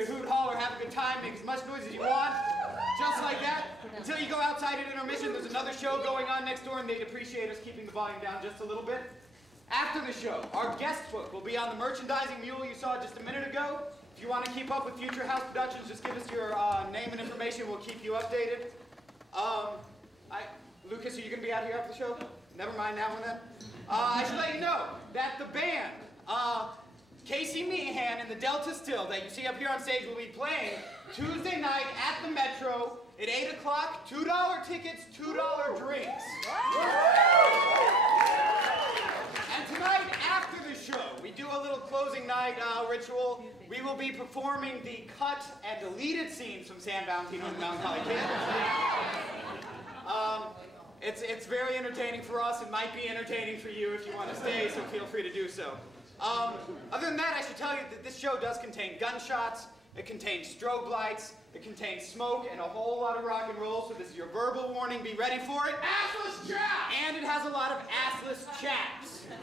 to hoot, holler, have a good time, make as much noise as you want. Just like that. Until you go outside at intermission, there's another show going on next door, and they'd appreciate us keeping the volume down just a little bit. After the show, our guest book will be on the merchandising mule you saw just a minute ago. If you want to keep up with future house productions, just give us your name and information. We'll keep you updated. Lucas, are you going to be out here after the show? Never mind that one then. I should let you know that the band, Casey Meehan and the Delta Still that you see up here on stage will be playing Tuesday night at the Metro at 8 o'clock. $2 tickets, $2 drinks. And tonight, after the show, we do a little closing night ritual. We will be performing the cut and deleted scenes from San Valentino and the Melancholy Kid. It's very entertaining for us. It might be entertaining for you if you want to stay, so feel free to do so. Other than that, I should tell you that this show does contain gunshots, it contains strobe lights, it contains smoke, and a whole lot of rock and roll, so this is your verbal warning. Be ready for it. Assless chaps! And it has a lot of assless chaps. So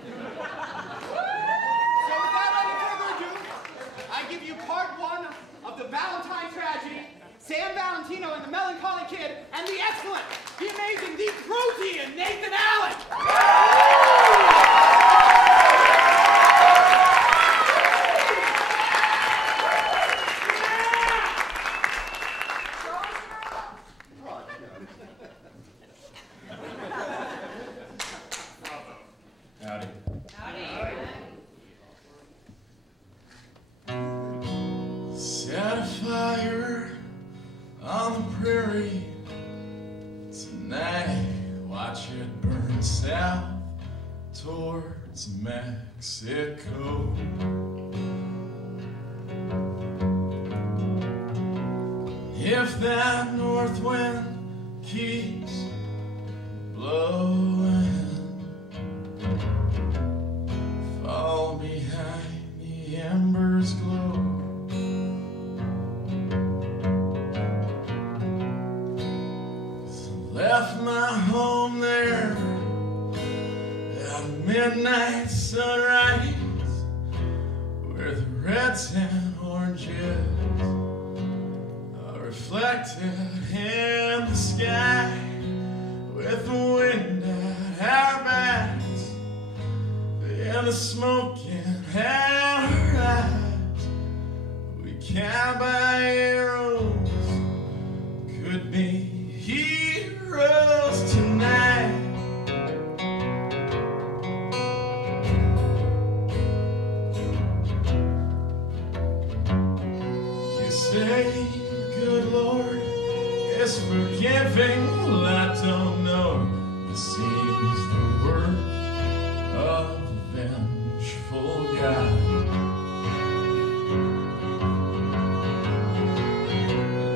without any further ado, I give you part one of the Valentine tragedy, San Valentino and the Melancholy Kid, and the excellent, the amazing, the protean Nathan Allen. Howdy. Set a fire on the prairie tonight. Watch it burn south towards Mexico. If that north wind keeps blowing, fall behind the embers glow. Left my home there at midnight sunrise, where the reds and oranges are reflected in the sky, with the wind at our backs and the smoke in our eyes. We can't buy arrows, could be heroes tonight. You say the good Lord is forgiving. Well, I don't know. It seems the work of a vengeful God.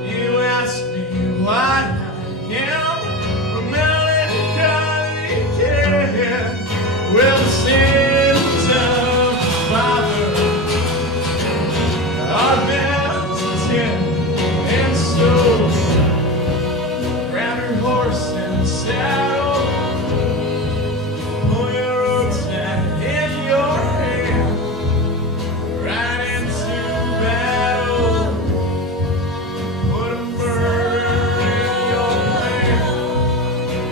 You ask me why I am a melancholy kid. Well, the sins of the Father are visited, and so grab your horse and saddle, pull your rucksack in your hand, ride into battle, put a murder in your hand,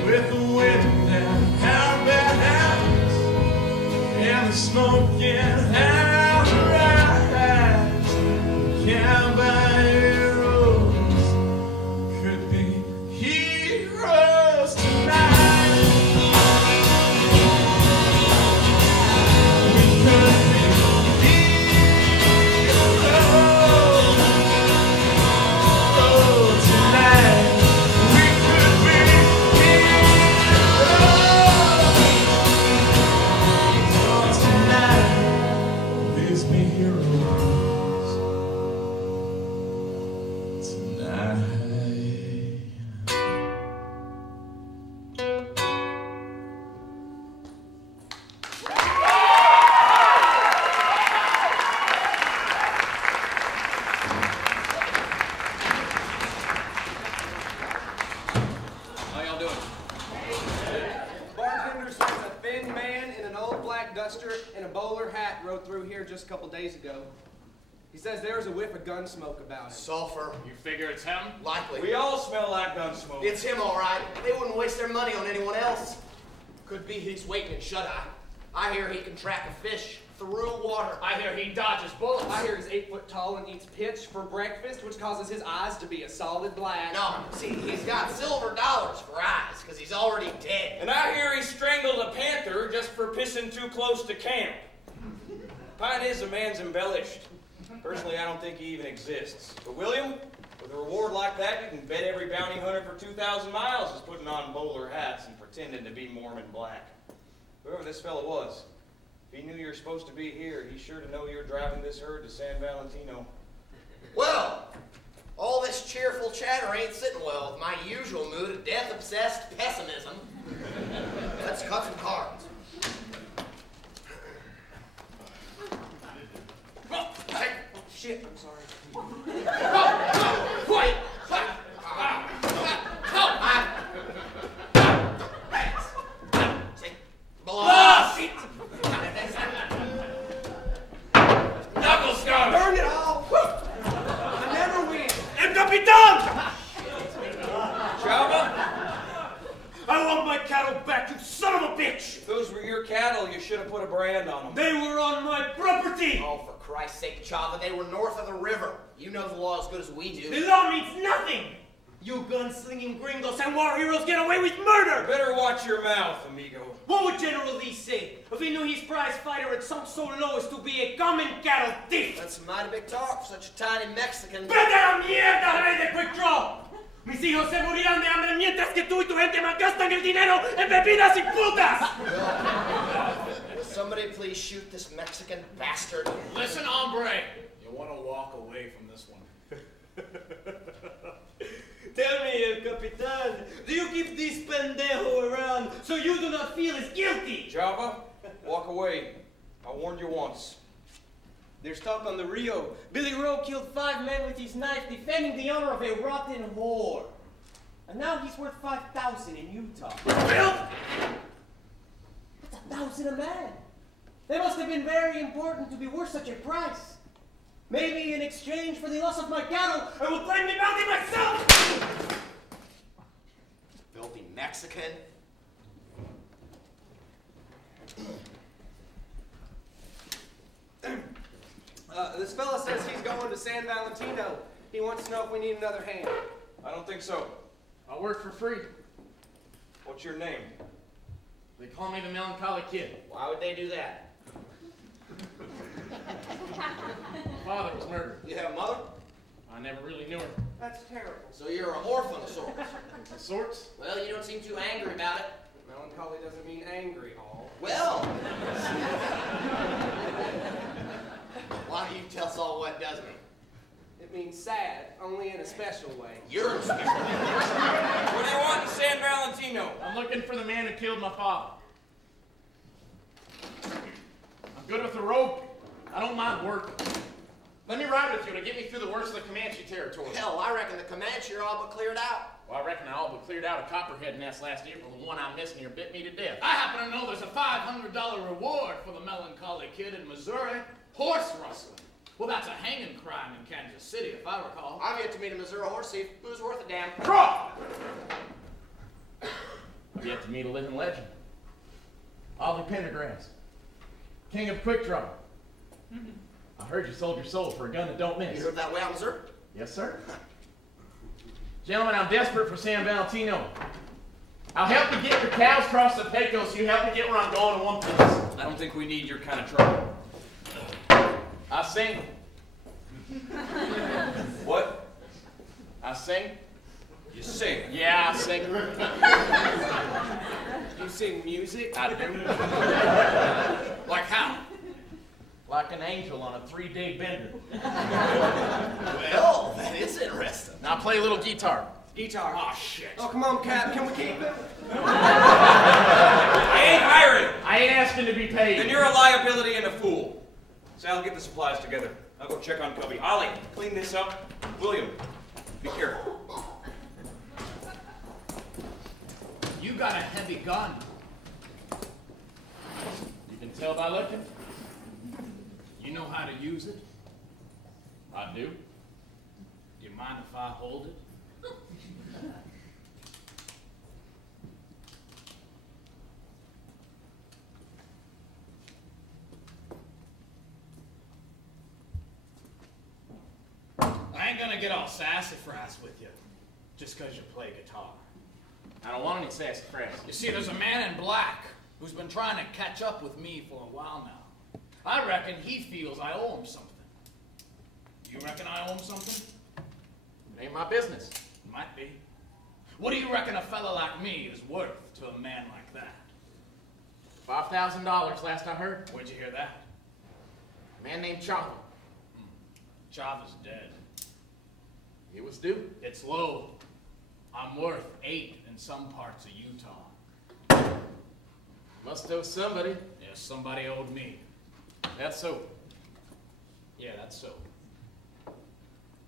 with the wind and our backs and the smoke in our eyes. Can't buy arrows, could be heroes tonight. We could be heroes. Oh, tonight we could be heroes. Oh, tonight, please be heroes. Tonight. How y'all doing? Bartender says a thin man in an old black duster and a bowler hat rode through here just a couple days ago. He says there's a whiff of gun smoke about him. Sulfur. You figure it's him? Likely. We all smell like gun smoke. It's him, all right. They wouldn't waste their money on anyone else. Could be he's waiting in shut-eye. I hear he can track a fish through water. I hear he dodges bullets. I hear he's 8 foot tall and eats pitch for breakfast, which causes his eyes to be a solid black. No, see, he's got silver dollars for eyes, because he's already dead. And I hear he strangled a panther just for pissing too close to camp. Pine is the man's embellished. Personally, I don't think he even exists. But William, with a reward like that, you can bet every bounty hunter for 2,000 miles is putting on bowler hats and pretending to be Mormon black. Whoever this fellow was, if he knew you were supposed to be here, he's sure to know you're driving this herd to San Valentino. Well, all this cheerful chatter ain't sitting well with my usual mood of death-obsessed pessimism. Let's cut some cards. Hey, shit, I'm sorry. Wait! Knuckles gone! Burn it all! I never win! El Capitan! Java? I want my cattle back, you son of a bitch! If those were your cattle, you should have put a brand on them. They were on my property! Oh, for Christ's sake, Chava, they were north of the river. You know the law as good as we do. The law means nothing! You gunslinging gringos and war heroes get away with murder! Better watch your mouth, amigo. What would General Lee say if he knew his prize fighter had sunk so low as to be a common cattle thief? That's mighty big talk for such a tiny Mexican. ¡Vete a la mierda, rey de Quick Draw! Mis hijos se morirán de hambre mientras que tú y tu gente malgastan el dinero en bebidas y putas! Will somebody please shoot this Mexican bastard? Listen, hombre. You want to walk away from this one. Tell me, El Capitan, do you keep this pendejo around so you do not feel as guilty? Java, walk away. I warned you once. There's talk on the Rio. Billy Rowe killed 5 men with his knife defending the honor of a rotten whore. And now he's worth 5,000 in Utah. Well, that's 1,000 a man. They must have been very important to be worth such a price. Maybe in exchange for the loss of my cattle, I will claim the bounty myself! Filthy Mexican. This fella says he's going to San Valentino. He wants to know if we need another hand. I don't think so. I'll work for free. What's your name? They call me the Melancholy Kid. Why would they do that? My father was murdered. You have a mother? I never really knew her. That's terrible. So you're an orphan of sorts. Of sorts? Well, you don't seem too angry about it. Melancholy doesn't mean angry, all. Well. Why don't you tell us all what doesn't it? It means sad, only in a special way. You're a special. What do you want in San Valentino? I'm looking for the man who killed my father. I'm good with the rope. I don't mind working. Let me ride with you to get me through the worst of the Comanche territory. Hell, I reckon the Comanche are all but cleared out. Well, I reckon I all but cleared out a copperhead nest last April. The one I missed near bit me to death. I happen to know there's a $500 reward for the Melancholy Kid in Missouri. Horse rustling. Well, that's a hanging crime in Kansas City, if I recall. I've yet to meet a Missouri horse thief who's worth a damn. Draw! I've yet to meet a living legend. Ollie Pendergrass, king of quick draw. I heard you sold your soul for a gun that don't miss. You heard that way out, Missouri? Yes, sir. Gentlemen, I'm desperate for San Valentino. I'll help you get your cows across the Pecos. You help me get where I'm going in one piece. I don't think we need your kind of trouble. I sing. What? I sing. You sing? Yeah, I sing. You sing music? I do. Like how? Like an angel on a 3-day bender. Well, that is interesting. Now play a little guitar. Guitar. Oh, shit. Oh, come on, Cap. Can we keep it? I ain't hiring. I ain't asking to be paid. Then you're a liability and a fool. Sal, get the supplies together. I'll go check on Cubby. Ollie, clean this up. William, be careful. You got a heavy gun. You can tell by looking. You know how to use it. I do. Do you mind if I hold it? I ain't gonna get all sassafras with you just because you play guitar. I don't want any sassafras. You see, there's a man in black who's been trying to catch up with me for a while now. I reckon he feels I owe him something. You reckon I owe him something? It ain't my business. Might be. What do you reckon a fella like me is worth to a man like that? $5,000 last I heard. Where'd you hear that? A man named Chava. Chava's dead. He was due. It's low. I'm worth 8 in some parts of Utah. Must owe somebody. Yeah, somebody owed me. That's so. Yeah, that's so.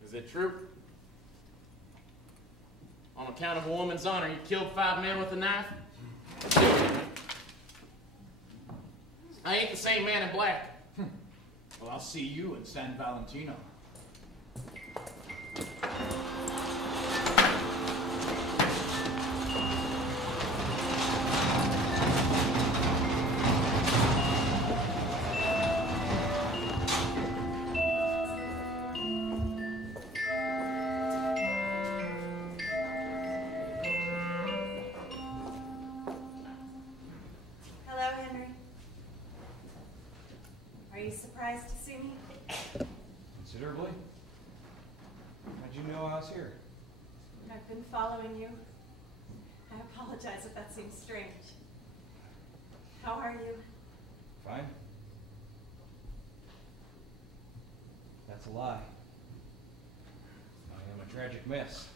Is it true? On account of a woman's honor, you killed 5 men with a knife? I ain't the same man in black. Well, I'll see you in San Valentino. Surprised to see me? Considerably. How'd you know I was here? I've been following you. I apologize if that seems strange. How are you? Fine. That's a lie. I am a tragic mess.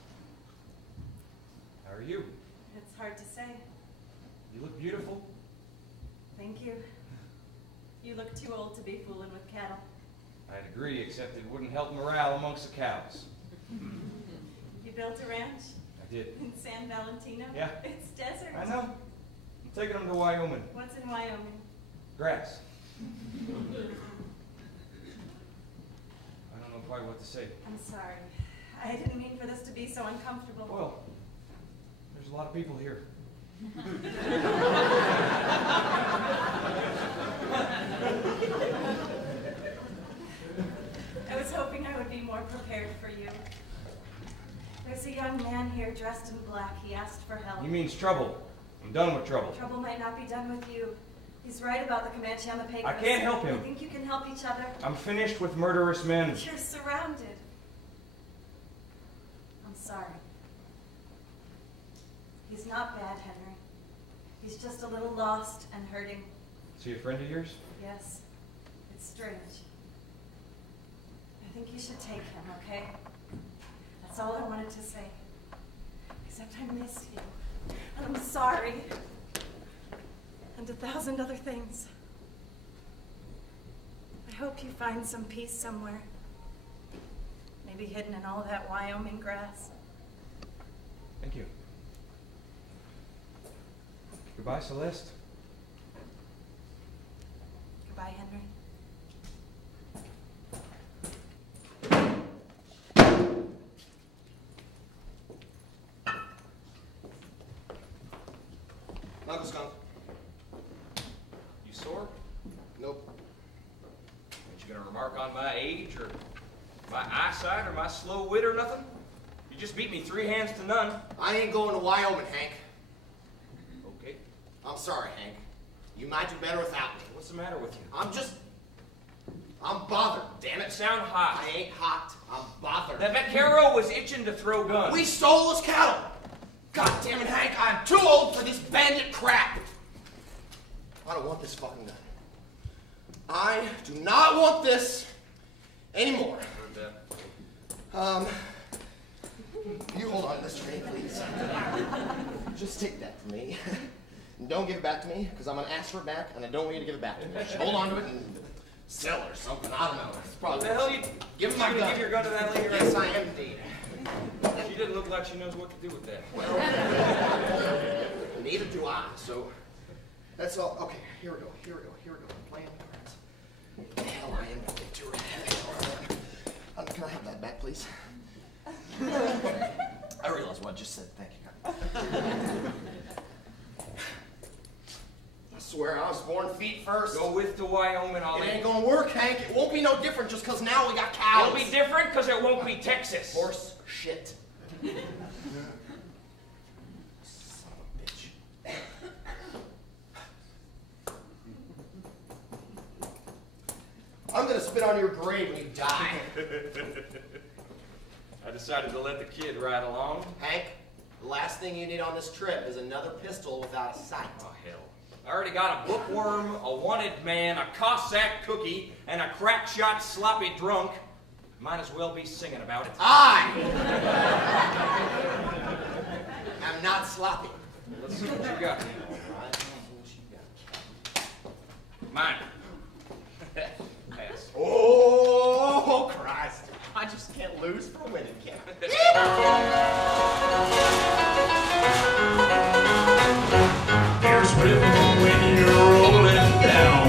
How are you? It's hard to say. You look beautiful. Thank you. You look too old to be fooling with cattle. I'd agree, except it wouldn't help morale amongst the cows. You built a ranch? I did. In San Valentino? Yeah. It's desert. I know. I'm taking them to Wyoming. What's in Wyoming? Grass. I don't know quite what to say. I'm sorry. I didn't mean for this to be so uncomfortable. Well, there's a lot of people here. I was hoping I would be more prepared for you. There's a young man here dressed in black. He asked for help. He means trouble. I'm done with trouble. Trouble might not be done with you. He's right about the Comanche on the Pecos. I can't help him. I think you can help each other. I'm finished with murderous men. You're surrounded. I'm sorry. He's not bad, Henry. He's just a little lost and hurting. Is he a friend of yours? Yes. It's strange. I think you should take him, okay? That's all I wanted to say. Except I miss you. And I'm sorry. And 1,000 other things. I hope you find some peace somewhere. Maybe hidden in all that Wyoming grass. Thank you. Goodbye, Celeste. Goodbye, Henry. Uncle Skunk. You sore? Nope. Ain't you gonna remark on my age, or my eyesight, or my slow wit, or nothing? You just beat me 3 hands to none. I ain't going to Wyoming, Hank. Okay. I'm sorry, Hank. You might do better without me. What's the matter with you? I'm bothered, damn it. Sound hot. I ain't hot. I'm bothered. That vaquero was itching to throw guns. We stole his cattle. God damn it, Hank. I'm too old for this bandit crap. I don't want this fucking gun. I do not want this anymore. You hold on to this train, please. Just take that from me. And don't give it back to me, because I'm going to ask for it back, and I don't want you to give it back to me. Just hold on to it and sell it or something. I don't know. It's probably What the hell you... Give me my gonna gun. give your gun to that lady? Yes, I am indeed. She didn't look like she knows what to do with that. Well, neither do I, so that's all. Okay, here we go. I'm playing the cards. Hell, I am going to her. I Can I have that back, please? I realize what I just said. Thank you. I swear I was born feet first. Go with to Wyoming, It Ollie. ain't gonna work, Hank. It won't be no different just because now we got cows. It'll be different because it won't be Texas. Horse shit. Son of a bitch. I'm gonna spit on your grave when you die. I decided to let the kid ride along. Hank, the last thing you need on this trip is another pistol without a sight. Oh, hell. I already got a bookworm, a wanted man, a Cossack cookie, and a crack-shot sloppy drunk. Might as well be singing about it. I'm not sloppy. Let's see what you got. All right, what you got? Mine. Pass. Oh, Christ. I just can't lose for winning, can I? There's rhythm when you're rolling down.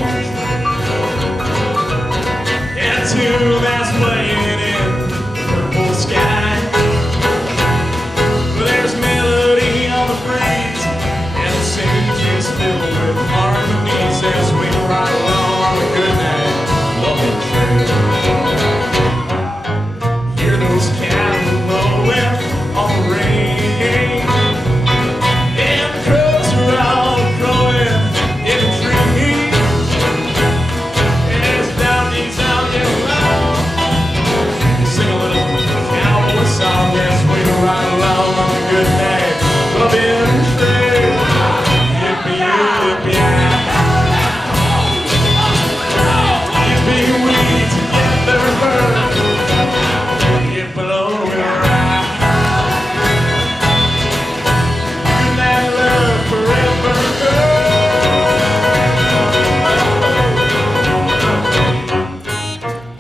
And a tune that's playing in the purple sky. There's melody on the breeze, and the sage is filled with harmonies as we ride along on the good night loving trail. Hear those cattle blowing on the rain. And the crows are all crowing in the trees. As Downey's out there alone, sing a little cowboy song as we ride along on the good night loving trail. Yippee, yippee, yippee, we together burn. Yippee, alone we'll ride. Good night, love forever,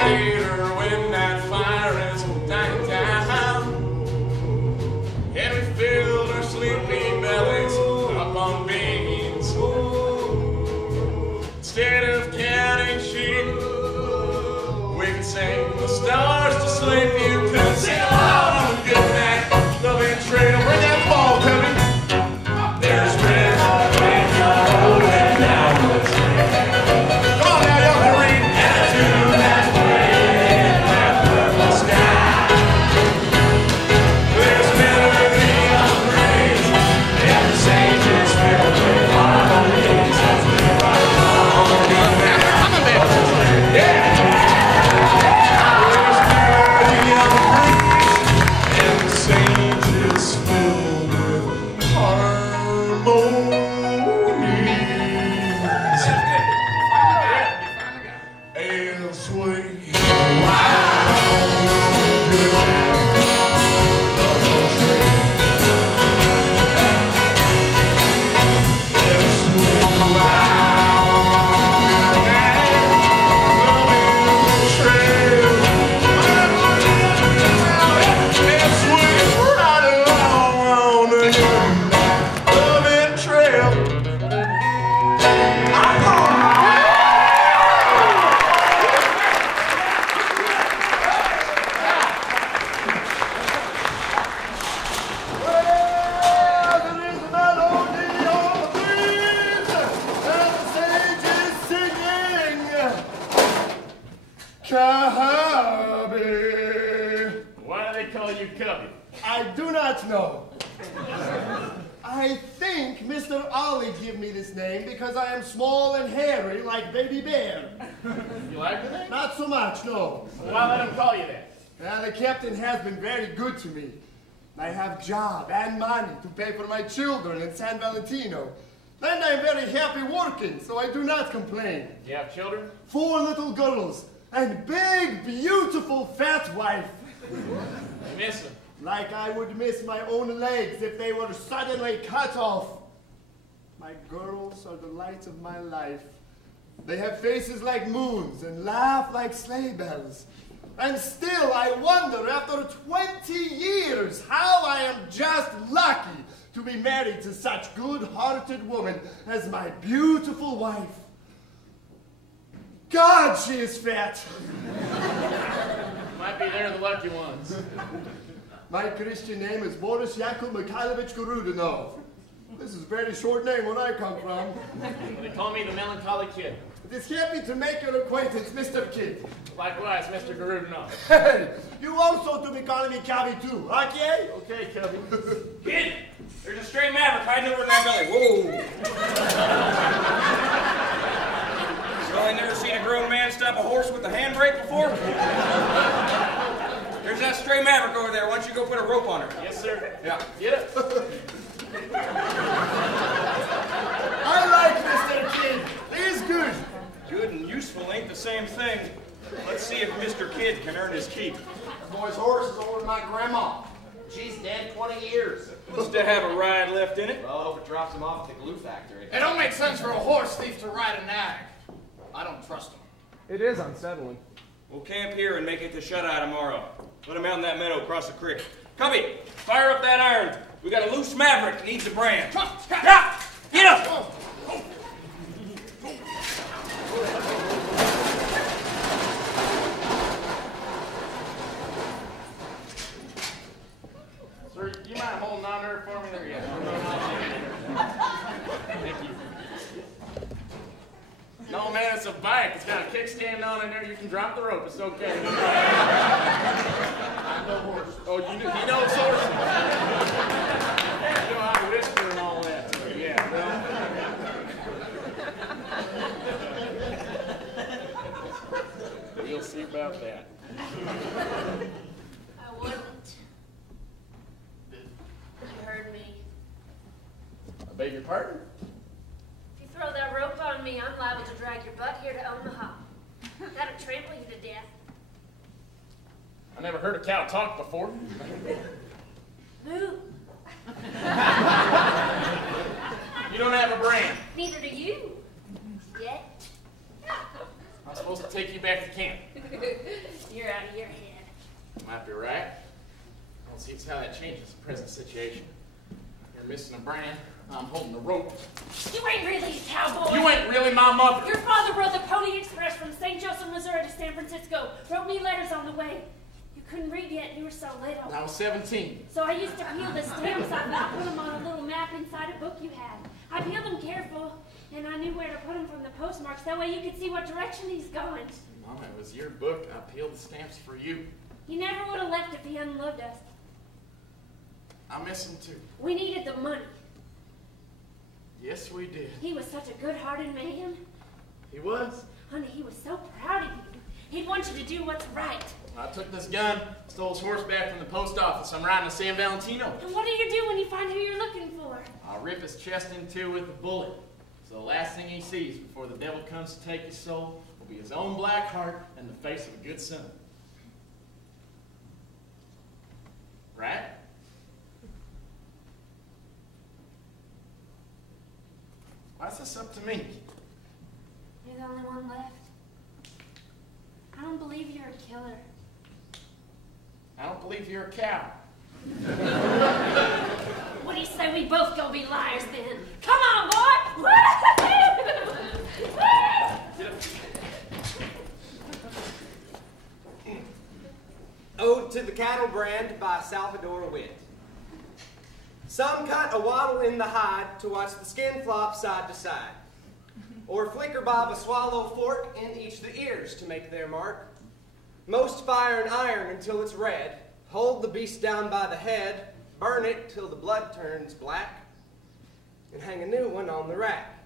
later when that fire is dying down, and we filled our sleepy bellies up on beans. Instead of counting sheep, we can sing the stars to sleep. You could sing along on a good night loving trail. Bring that ball, Toby. There's red when you're rolling down the trail. Come on now, y'all can read. And a tune that's playing in that purple sky. There's melody on the breeze, and the sage is filled with harmonies as we ride along on the good night. Yeah! There's melody on the breeze, and the sage is filled with harmonies. As we Cubby. Why do they call you Cubby? I do not know. I think Mr. Ollie gave me this name because I am small and hairy like Baby Bear. You like the name? Not so much, no. Why let him call you that? Well, the captain has been very good to me. I have job and money to pay for my children in San Valentino. And I'm very happy working, so I do not complain. You have children? 4 little girls and big, beautiful, fat wife. You miss them. Like I would miss my own legs if they were suddenly cut off. My girls are the light of my life. They have faces like moons and laugh like sleigh bells. And still I wonder, after 20 years, how I am just lucky to be married to such good-hearted woman as my beautiful wife. God, she is fat. Might be they're the lucky ones. My Christian name is Boris Yakub Mikhailovich Garudinov. This is a very short name where I come from. They call me the Melancholy Kid. It is happy to make your acquaintance, Mr. Kid. Likewise, Mr. Garudinov. You also to be calling me Cubby too, okay? Okay, Cubby. Kid, there's a stray maverick hiding over in that belly. Whoa. So I never seen a grown man stop a horse with a handbrake before? There's that stray maverick over there. Why don't you go put a rope on her? Yes, sir. Yeah. Get it. I like Mr. Kid. He is good. Good and useful ain't the same thing. Let's see if Mr. Kid can earn his keep. The boy's horse is older than my grandma. She's dead 20 years. Must have a ride left in it. Well, I hope it drops him off at the glue factory. It don't make sense for a horse thief to ride a nag. I don't trust him. It is unsettling. We'll camp here and make it to shut-eye tomorrow. Let him out in that meadow across the creek. Cubby, fire up that iron. We got a loose maverick that needs a brand. Come on, yeah, get up! Sir, you mind holding on there for me? There you go. Thank you. No, man, it's a bike. It's got a kickstand on in there. You can drop the rope. It's okay. I'm no horse. Oh, he knows horses. You know how to whisper and all that. So, yeah, well. We'll see about that. I wouldn't. You heard me. I beg your pardon? If you throw that rope on me, I'm liable to drag your butt here to Omaha. That'll trample you to death. I never heard a cow talk before. Moo. You don't have a brand. Neither do you. Yet. I'm supposed to take you back to camp. You're out of your head. Might be right. Well, see, it's how that changes the present situation. You're missing a brand. I'm holding the rope. You ain't really a cowboy. You ain't really my mother. Your father rode the Pony Express from St. Joseph, Missouri to San Francisco. Wrote me letters on the way. You couldn't read yet, you were so little. I was 17. So I used to peel the stamps off and I put them on a little map inside a book you had. I peeled them careful, and I knew where to put them from the postmarks. That way you could see what direction he's going. Mom, it was your book. I peeled the stamps for you. He never would have left if he hadn't loved us. I miss him too. We needed the money. Yes, we did. He was such a good-hearted man. He was? Honey, he was so proud of you. He'd want you to do what's right. I took this gun, stole his horse back from the post office. I'm riding to San Valentino. And what do you do when you find who you're looking for? I'll rip his chest in two with a bullet. So the last thing he sees before the devil comes to take his soul will be his own black heart and the face of a good son. Right? Why's this up to me? You're the only one left. I don't believe you're a killer. I don't believe you're a cow. What do you say we both go be liars then? Come on, boy! Ode to the Cattle Brand by Salvador Witt. Some cut a waddle in the hide to watch the skin flop side to side, or flicker bob a swallow fork in each the ears to make their mark. Most fire an iron until it's red, hold the beast down by the head, burn it till the blood turns black, and hang a new one on the rack.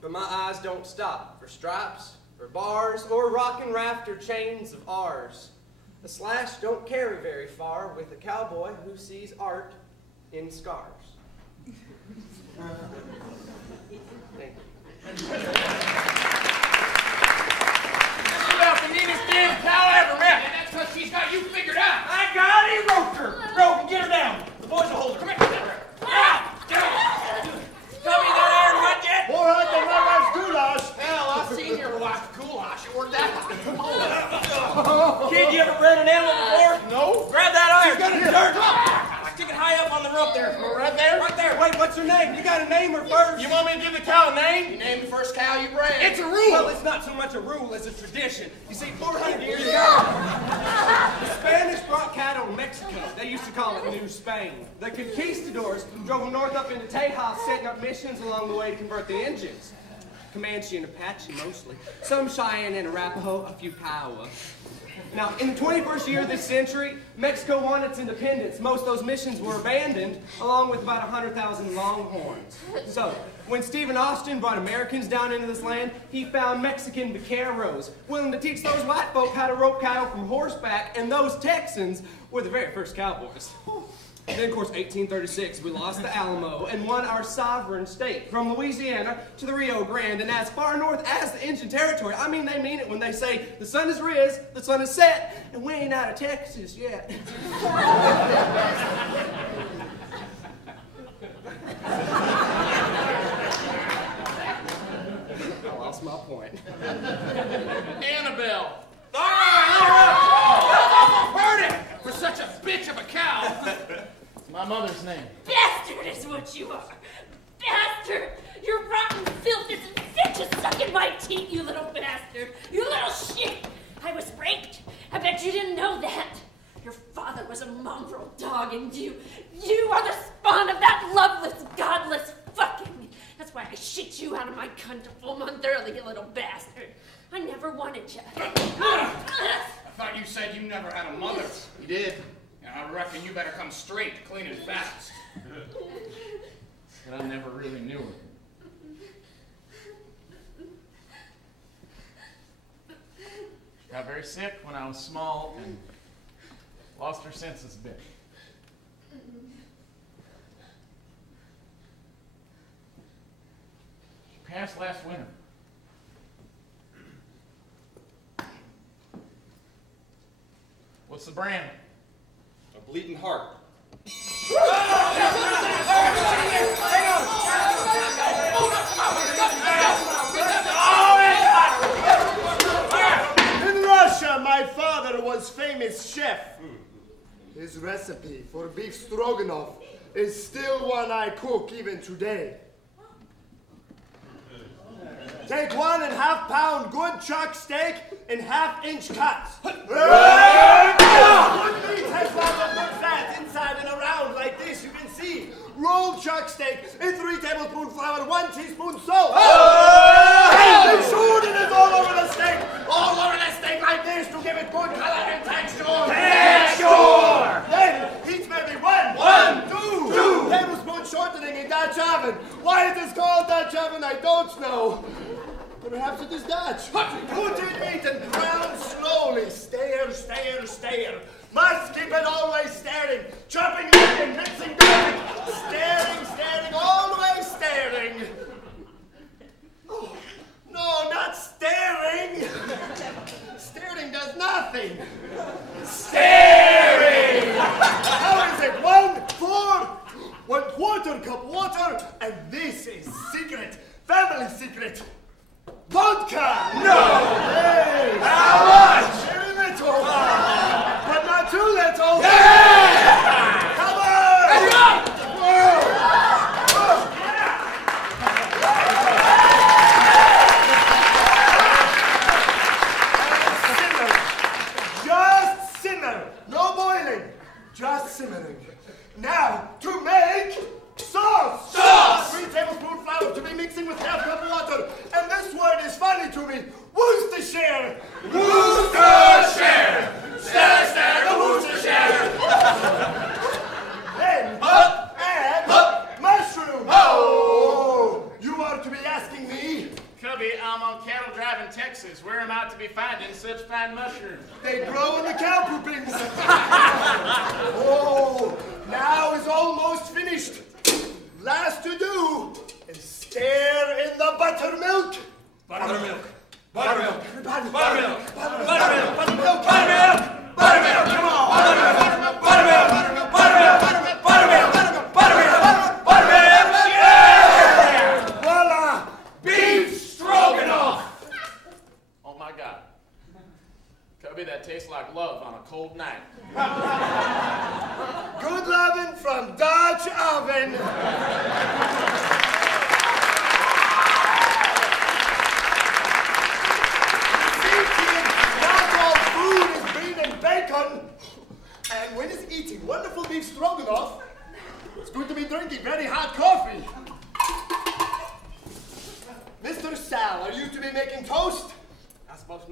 But my eyes don't stop for stripes, or bars, or rockin' rafter chains of ours. The slash don't carry very far with a cowboy who sees art in scars. Thank you. She's about the neatest damn cow I ever met. And that's because she's got you figured out. I got it! Roped her! Rope, get her down! The boys will hold her. Come here! Get her! Tell me that iron hot yet? All right, then my wife's goulash. Hell, I've seen your wife's goulash. It worked out. Kid, you ever bred an animal before? No. Grab that iron. She's got a dirt. Stick it high up on the rope there. Right there? Right there. Wait, what's What's her name? You gotta name her first. You want me to give the cow a name? You name the first cow you bred. It's a rule. Well, it's not so much a rule as a tradition. You see, 400 years ago, the Spanish brought cattle to Mexico. They used to call it New Spain. The conquistadors drove them north up into Tejas, setting up missions along the way to convert the Indians. Comanche and Apache mostly. Some Cheyenne and Arapaho, a few Kiowa. Now, in the 21st year of this century, Mexico won its independence. Most of those missions were abandoned, along with about 100,000 longhorns. So, when Stephen Austin brought Americans down into this land, he found Mexican vaqueros, willing to teach those white folk how to rope cattle from horseback, and those Texans were the very first cowboys. And then, of course, 1836, we lost the Alamo and won our sovereign state from Louisiana to the Rio Grande and as far north as the Indian Territory. I mean, they mean it when they say the sun is riz, the sun is set, and we ain't out of Texas yet. I lost my point. Annabelle. All right. Heard it. For such a bitch of a cow. It's my mother's name. Bastard is what you are. Bastard! You're rotten filth is infectious sucking my teeth, you little bastard. You little shit. I was raped. I bet you didn't know that. Your father was a mongrel dog, and you are the spawn of that loveless, godless fucking. That's why I shit you out of my cunt a full month early, you little bastard. I never wanted you. I thought you said you never had a mother. You did. And I reckon you better come straight, clean and fast. But I never really knew her. She got very sick when I was small and lost her senses a bit. She passed last winter. What's the brand? A bleeding heart. In Russia, my father was famous chef. His recipe for beef stroganoff is still one I cook even today. Take 1.5 pound good chuck steak in 1/2-inch cuts. Good meat has lots of good fat inside and around like this, you can see. Rolled chuck steak in 3 tablespoons flour, 1 teaspoon salt. Make sure it is all over the steak. All over the steak like this to give it good color and texture. Texture! Then heat maybe 2 tablespoons shortening in Dutch oven. Why it is called Dutch oven, I don't know. Perhaps it is Dutch. Put in meat and brown slowly. Stare, stare, stare. Must keep it always staring. Chopping onion, mixing garlic. Staring, staring, always staring. Oh, no, not staring. Staring does nothing. Staring. How is it? 1/4 cup water, and this is secret. Family secret. Vodka! No! Hey! How much? Very little. But not too little. Yeah! Come on! Simmer. Just simmer. No boiling. Just simmering. Now, to make sauce! Sauce! 3 tablespoons flour to be mixing with 1/2 cup of water. And this word is funny to me. Worcestershire! Worcestershire! Stare, the Worcestershire! Then, and mushroom! Oh! You are to be asking me? Cubby, I'm on cattle drive in Texas. Where am I to be finding such fine mushrooms? They grow in the cow poopings. Oh, now is almost finished. Last to do is stare in the buttermilk. Buttermilk. Buttermilk. Buttermilk. Buttermilk. Buttermilk. Buttermilk. Buttermilk. Buttermilk. Come on. Buttermilk. Buttermilk. Buttermilk. Buttermilk. Buttermilk. Buttermilk. Buttermilk. Yeah! Voila! Beef stroganoff. Oh my God. Cubby, that tastes like love on a cold night. Good loving from Dutch oven.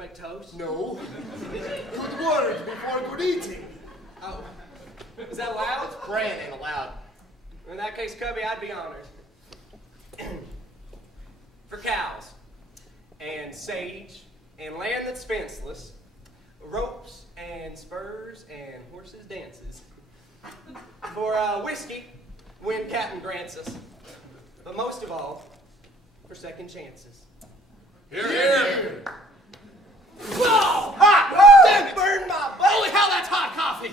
make toast? No. Good words before good eating. Oh. Is that allowed? Praying ain't allowed. In that case, Cubby, I'd be honored. For cows, and sage, and land that's fenceless, ropes, and spurs, and horses' dances. For whiskey, when Captain grants us. But most of all, for second chances. Here, here. Whoa! Hot! Damn it! Burned my butt! Holy hell, that's hot coffee!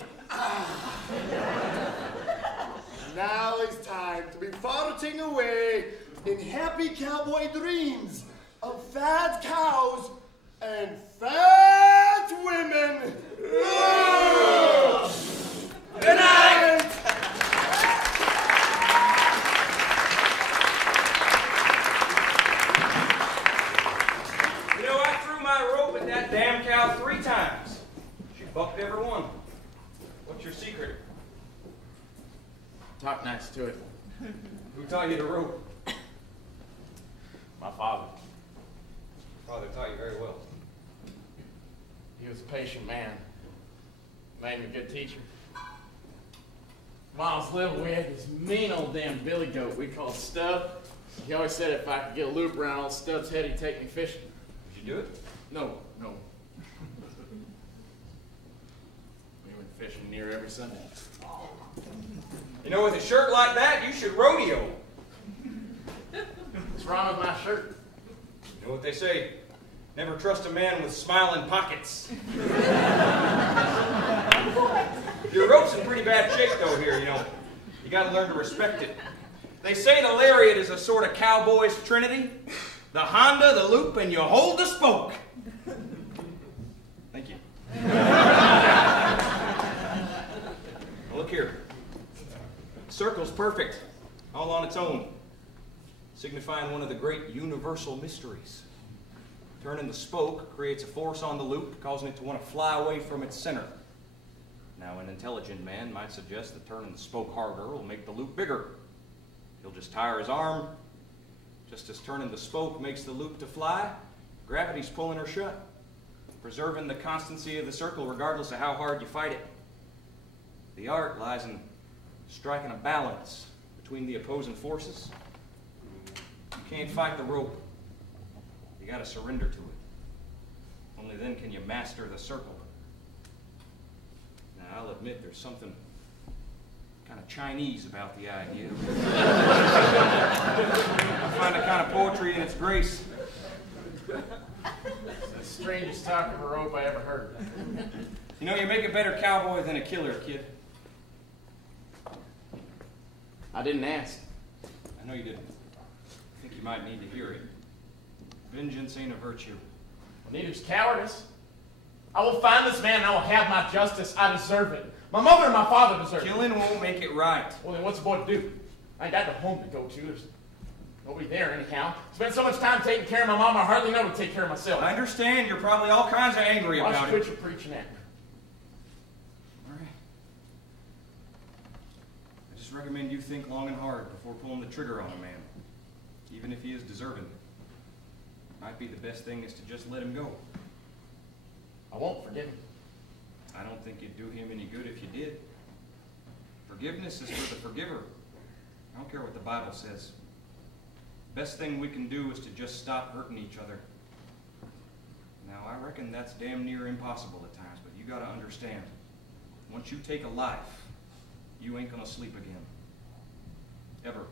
Now it's time to be farting away in happy cowboy dreams of fat cows and fat women. Good night! You know, I threw my rope at that damn cow 3 times. She bucked every one. What's your secret? Talk nice to it. Who taught you to rope? My father. Your father taught you very well. He was a patient man. Made me a good teacher. When I was little, we had this mean old damn billy goat we called Stub. He always said if I could get a loop around old Stub's head, he'd take me fishing. Did you do it? No. We went fishing near every Sunday. You know, with a shirt like that, you should rodeo. What's wrong with my shirt? You know what they say? Never trust a man with smiling pockets. Your rope's in pretty bad shape, though, here, you know. You gotta learn to respect it. They say the lariat is a sort of cowboy's trinity. The Honda, the loop, and you hold the spoke. Thank you. Now look here. Circle's perfect, all on its own, signifying one of the great universal mysteries. Turning the spoke creates a force on the loop, causing it to want to fly away from its center. Now, an intelligent man might suggest that turning the spoke harder will make the loop bigger. He'll just tire his arm. Just as turning the spoke makes the loop to fly, gravity's pulling her shut, preserving the constancy of the circle regardless of how hard you fight it. The art lies in striking a balance between the opposing forces. You can't fight the rope. You gotta surrender to it. Only then can you master the circle. Now, I'll admit there's something kind of Chinese about the idea. I find a kind of poetry in its grace. It's the strangest talk of a rope I ever heard. You know, you make a better cowboy than a killer, kid. I didn't ask. I know you didn't. I think you might need to hear it. Vengeance ain't a virtue. Well, neither's cowardice. I will find this man and I will have my justice. I deserve it. My mother and my father deserve it. Killing won't make it right. Well, then what's a boy to do? I ain't got no home to go to. There's nobody there anyhow. Spent so much time taking care of my mom, I hardly know to take care of myself. I understand you're probably all kinds of angry Why about don't you it. quit your preaching at me? All right. I just recommend you think long and hard before pulling the trigger on a man, even if he is deserving. Might be the best thing is to just let him go. I won't forgive him. I don't think it'd do him any good if you did. Forgiveness is for the forgiver. I don't care what the Bible says. Best thing we can do is to just stop hurting each other. Now, I reckon that's damn near impossible at times, but you gotta understand, once you take a life, you ain't gonna sleep again. Ever.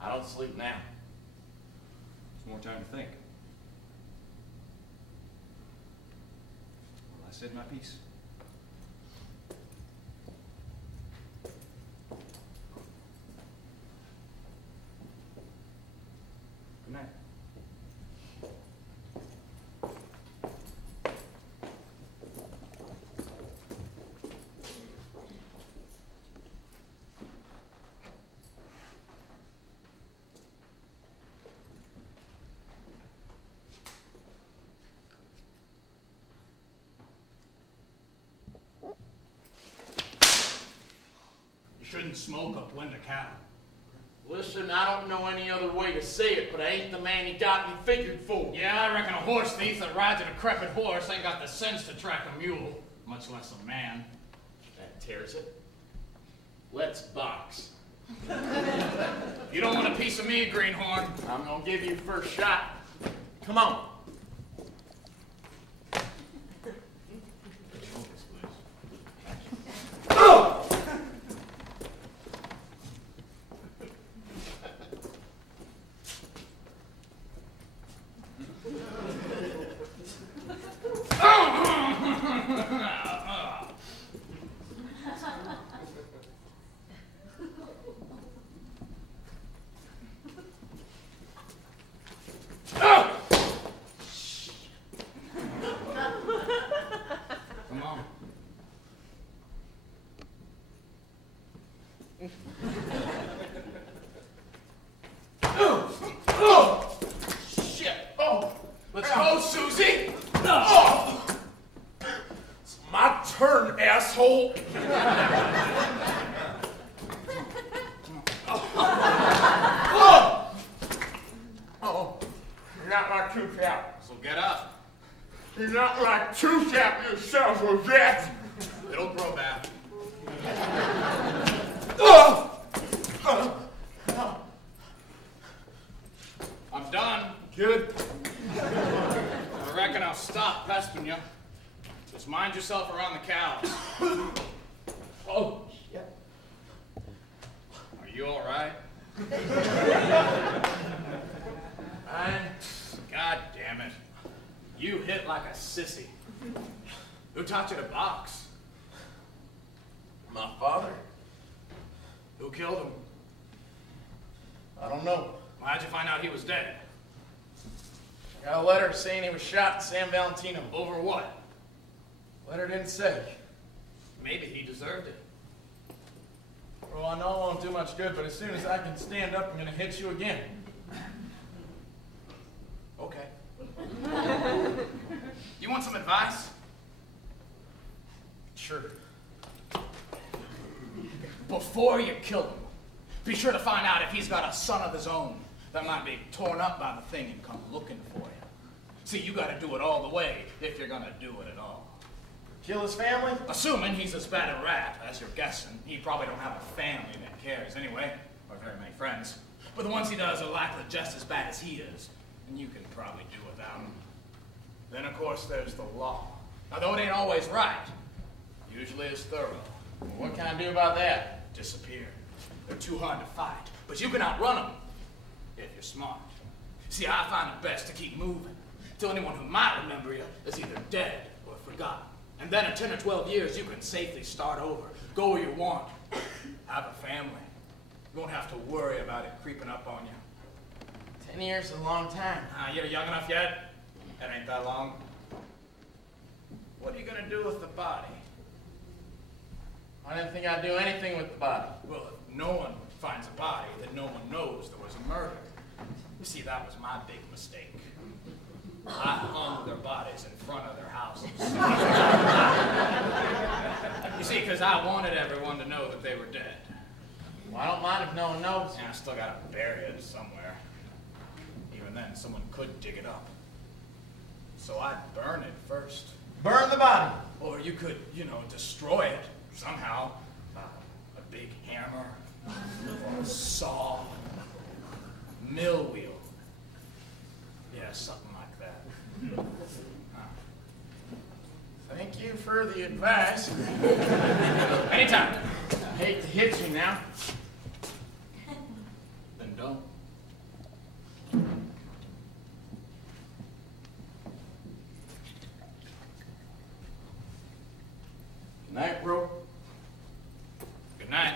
I don't sleep now. It's more time to think. Well, I said my piece. Good night. You shouldn't smoke up Linda cow. Listen, I don't know any other way to say it, but I ain't the man he got me figured for. Yeah, I reckon a horse thief that rides a decrepit horse ain't got the sense to track a mule, much less a man. That tears it. Let's box. You don't want a piece of me, Greenhorn. I'm gonna give you first shot. Come on. Saying he was shot in San Valentino. Over what? Letter didn't say. Maybe he deserved it. Well, I know it won't do much good, but as soon as I can stand up, I'm going to hit you again. Okay. You want some advice? Sure. Before you kill him, be sure to find out if he's got a son of his own that might be torn up by the thing and come looking for you. See, you gotta do it all the way if you're gonna do it at all. Kill his family? Assuming he's as bad a rat as you're guessing. He probably don't have a family that cares anyway, or very many friends. But the ones he does are likely just as bad as he is, and you can probably do without him. Then, of course, there's the law. Now, though it ain't always right, usually it's thorough. Well, what can I do about that? Disappear. They're too hard to fight, but you can outrun them if you're smart. See, I find it best to keep moving till anyone who might remember you is either dead or forgotten. And then in 10 or 12 years, you can safely start over, go where you want, have a family. You won't have to worry about it creeping up on you. 10 years is a long time. You're young enough yet? That ain't that long. What are you gonna do with the body? I didn't think I'd do anything with the body. Well, if no one finds a body, then no one knows there was a murder. You see, that was my big mistake. I hung their bodies in front of their houses. You see, because I wanted everyone to know that they were dead. Well, I don't mind if no one knows. Yeah, I still gotta bury it somewhere. Even then, someone could dig it up. So I'd burn it first. Burn the body. Or you could, destroy it somehow. A big hammer, or a saw, mill wheel. Yeah, something like that. Thank you for the advice. Anytime. I hate to hit you now. Then don't. Good night, bro. Good night.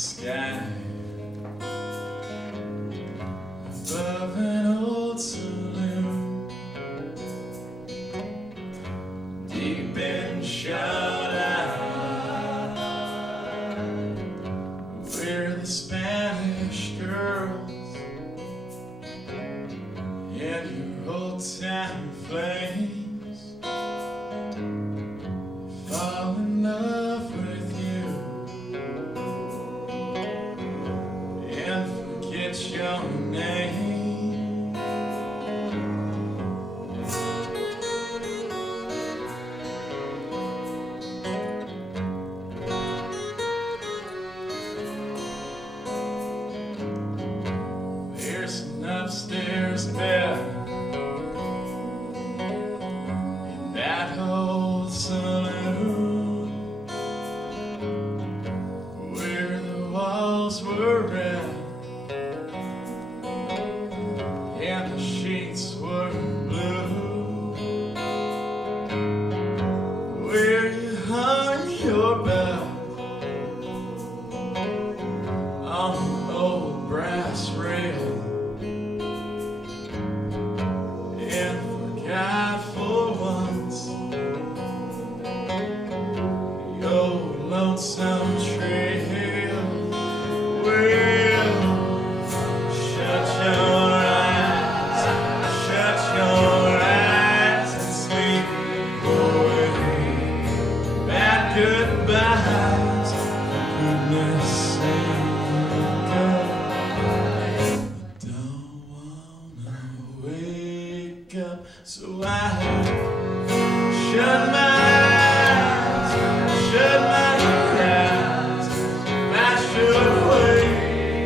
sky above an old saloon, deep in shut-eye, where the Spanish girls and your old-time flames fall in love with you and forget your name. There's an upstairs bed in that old saloon where the walls were red and the sheets were blue, where you hung your bell on an old brass rail and forgot for once the old lonesome trail. Well, shut your eyes and sleep away bad goodbyes. For goodness sake, don't wanna wake up, so I shut my eyes, bash away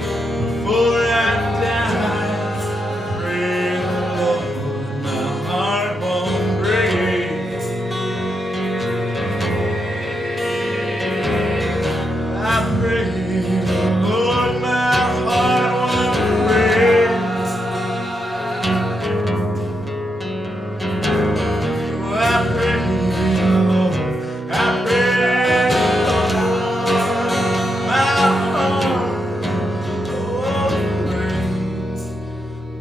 before I die. Pray the Lord my heart won't break. I pray the Lord my heart won't break. I pray the Lord, I pray the Lord my heart won't break.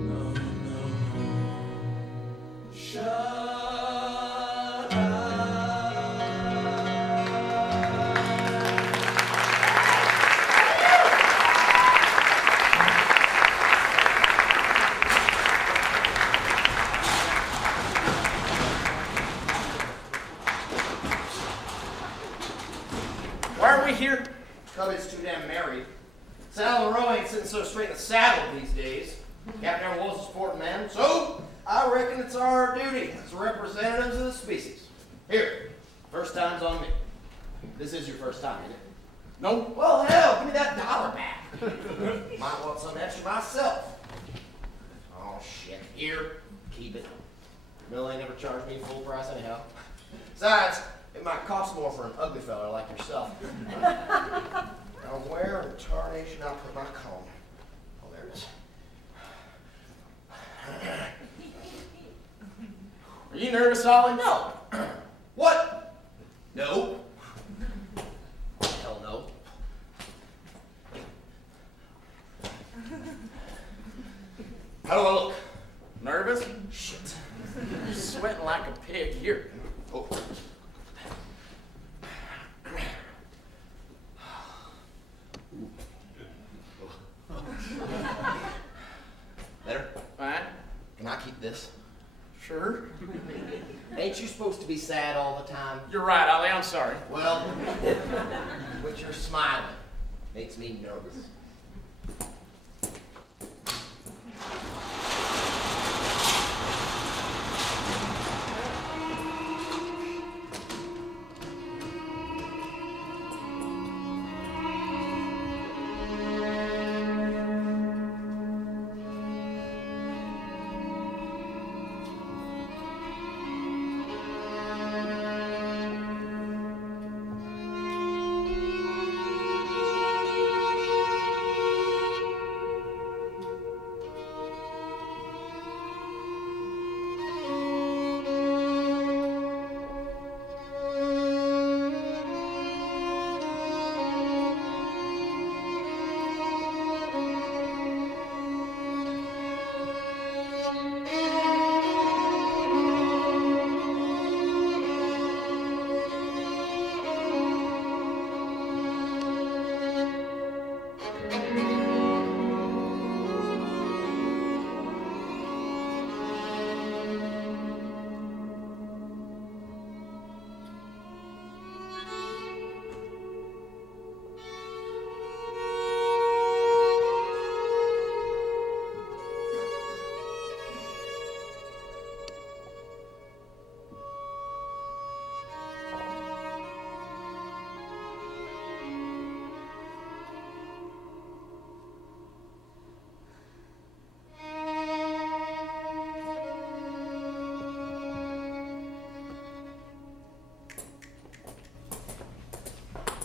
No, no. Shut up. Why are we here? Cubby's too damn married. Sal Rowe ain't sitting so straight in the saddle these days. Captain never was a sporting man, so I reckon it's our duty as representatives of the species. Here, first time's on me. This is your first time, isn't it? No? Well, hell, give me that $1 back. Might want some extra myself. Oh, shit. Here, keep it. Bill ain't never charged me full price anyhow. Besides, it might cost more for an ugly fella like yourself. Now, where in tarnation I'll put my comb? Oh, there it is. Are you nervous, Ollie? No. What? No. Hell no. How do I look? Nervous? Shit. You're sweating like a pig. Here. Oh. Better? Fine. Can I keep this? Sure. Ain't you supposed to be sad all the time? You're right, Ollie. I'm sorry. Well, but you're smiling. Makes me nervous.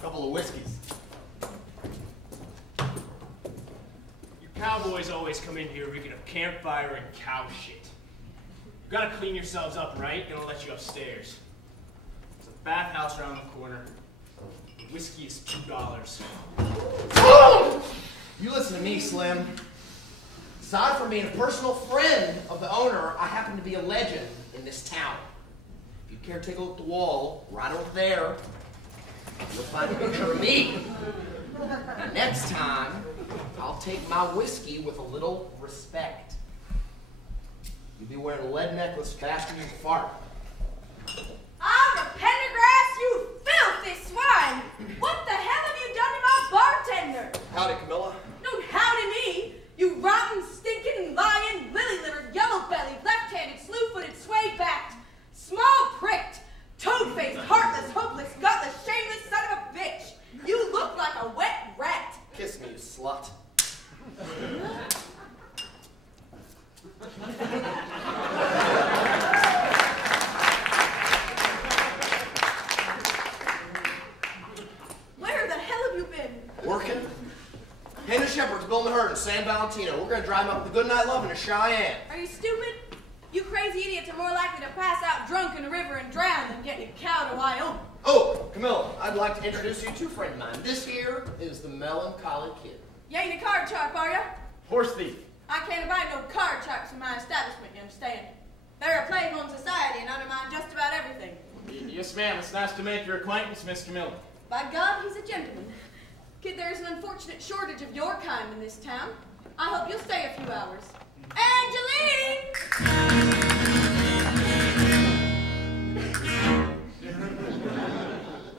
couple of whiskeys. You cowboys always come in here reeking of campfire and cow shit. You gotta clean yourselves up, right? Gonna let you upstairs. There's a bathhouse around the corner. Whiskey is $2. You listen to me, Slim. Aside from being a personal friend of the owner, I happen to be a legend in this town. If you care to take a look at the wall, right over there, you'll find a picture of me. Next time, I'll take my whiskey with a little respect. You'll be wearing a lead necklace faster than you can fart. I'm a Pendergrass, you filthy swine! What the hell have you done to my bartender? Howdy, Camilla. Don't howdy me! You rotten, stinking, lying, lily-livered, yellow-bellied, left-handed, slew-footed, sway-backed, small-pricked, toad-faced, heartless, hopeless, gutless, shameless son of a bitch! You look like a wet rat! Kiss me, you slut. Where the hell have you been? Working? Henry Shepherd's building a herd in San Valentino. We're going to drive him up the Goodnight Loving to Cheyenne. Are you stupid? You crazy idiots are more likely to pass out drunk in a river and drown than get your cow to Wyoming. Oh, Camilla, I'd like to introduce you to a friend of mine. This here is the Melancholy Kid. You ain't a card sharp, are ya? Horse thief. I can't abide no card sharps in my establishment, you understand? They're a plague on society and undermine just about everything. Yes, ma'am. It's nice to make your acquaintance, Miss Camilla. By God, he's a gentleman. Kid, there's an unfortunate shortage of your kind in this town. I hope you'll stay a few hours. Angeline!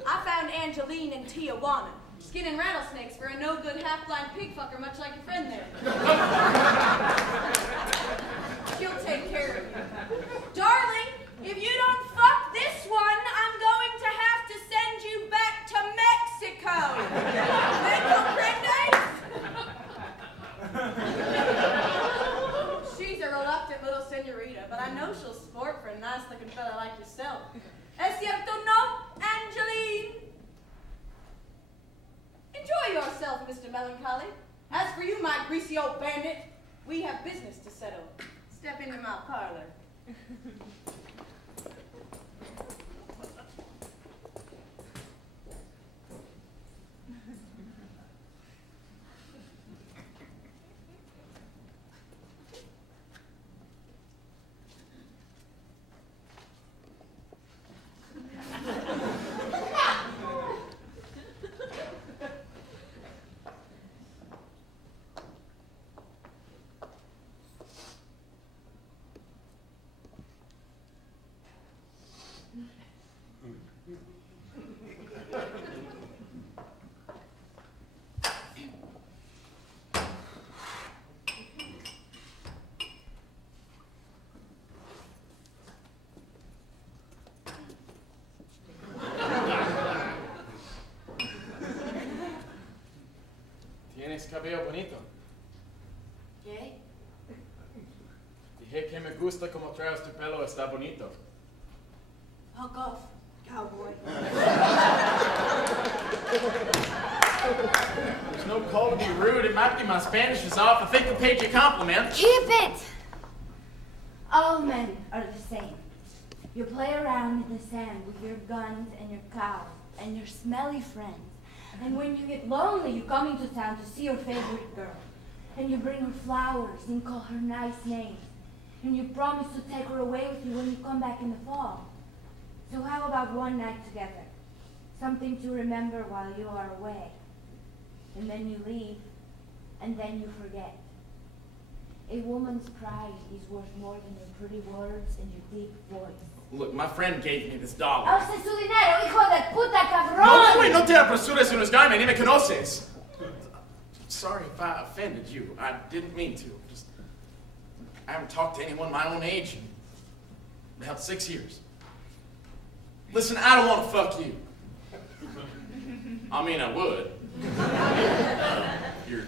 I found Angeline in Tijuana, skinning rattlesnakes for a no-good half-blind pig fucker much like your friend there. She'll take care of you. Darling, if you don't fuck this one, I'm going to have to send you back to Mexico. She's a reluctant little senorita, but I know she'll sport for a nice-looking fella like yourself. Es cierto, no, Angeline? Enjoy yourself, Mr. Melancholy. As for you, my greasy old bandit, we have business to settle. Step into my parlor. Tienes cabello bonito. ¿Qué? Dije que me gusta como traes tu pelo, está bonito. Fuck off, cowboy. There's no call to be rude. It might be my Spanish is off. I think we paid you a compliment. Keep it! All men are the same. You play around in the sand with your guns and your cows and your smelly friends. And when you get lonely, you come into town to see your favorite girl. And you bring her flowers and call her nice names. And you promise to take her away with you when you come back in the fall. So how about one night together? Something to remember while you are away. And then you leave, and then you forget. A woman's pride is worth more than your pretty words and your deep voice. Look, my friend gave me this dollar. ¡Alce su dinero, hijo de puta, cabrón! No, wait, no te apresures, unos ni me conoces. Sorry if I offended you. I didn't mean to. Just, I haven't talked to anyone my own age in about 6 years. Listen, I don't want to fuck you. I mean, I would. You're...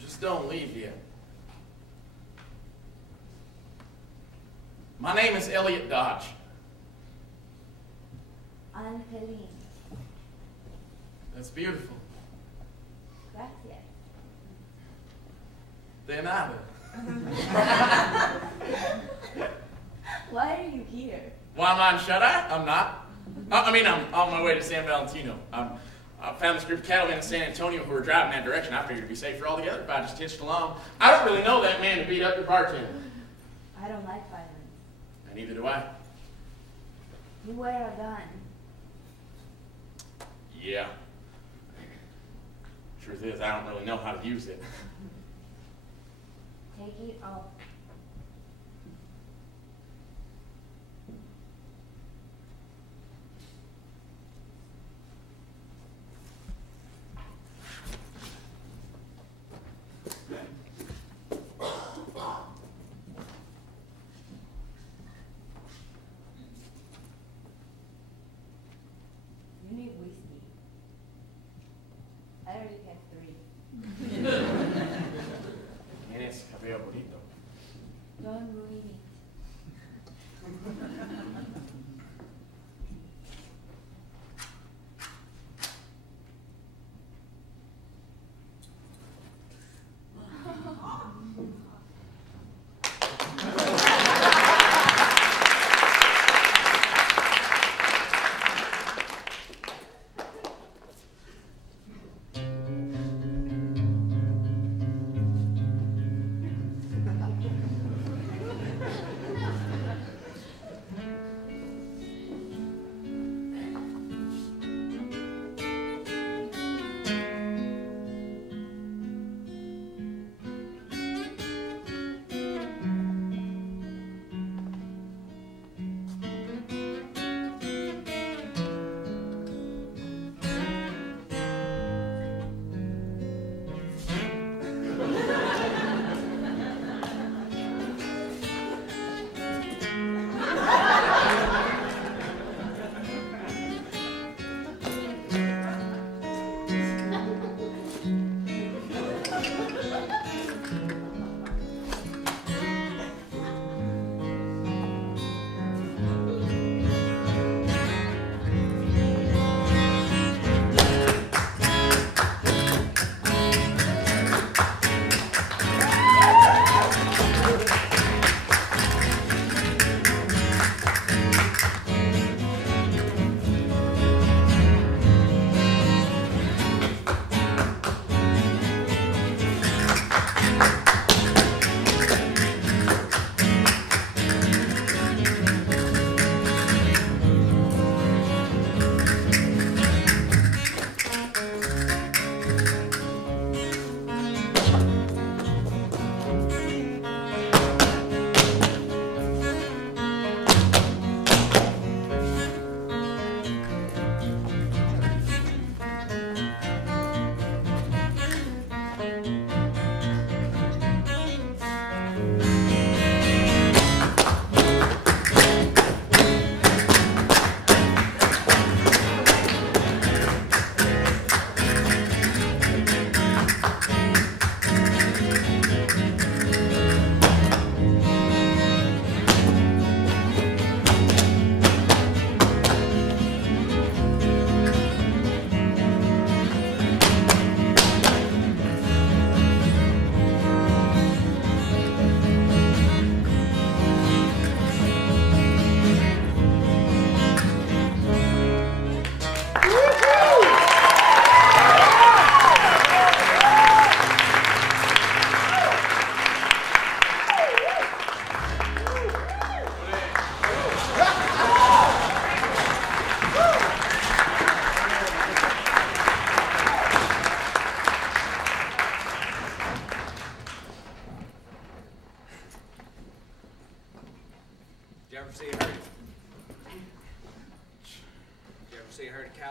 Just don't leave yet. My name is Elliot Dodge. Angelina. That's beautiful. Gracias. De nada. Why are you here? Why am I on shut-eye? I'm not. I'm on my way to San Valentino. I found this group of cattlemen in San Antonio who were driving that direction. I figured it'd be safer altogether if I just hitched along. I don't really know that man to beat up your bartender. I don't like violence. And neither do I. You wear a gun. Yeah. Truth is, I don't really know how to use it. Take it off. You need whiskey. I already have 3. Tienes cabello bonito. Don't ruin it.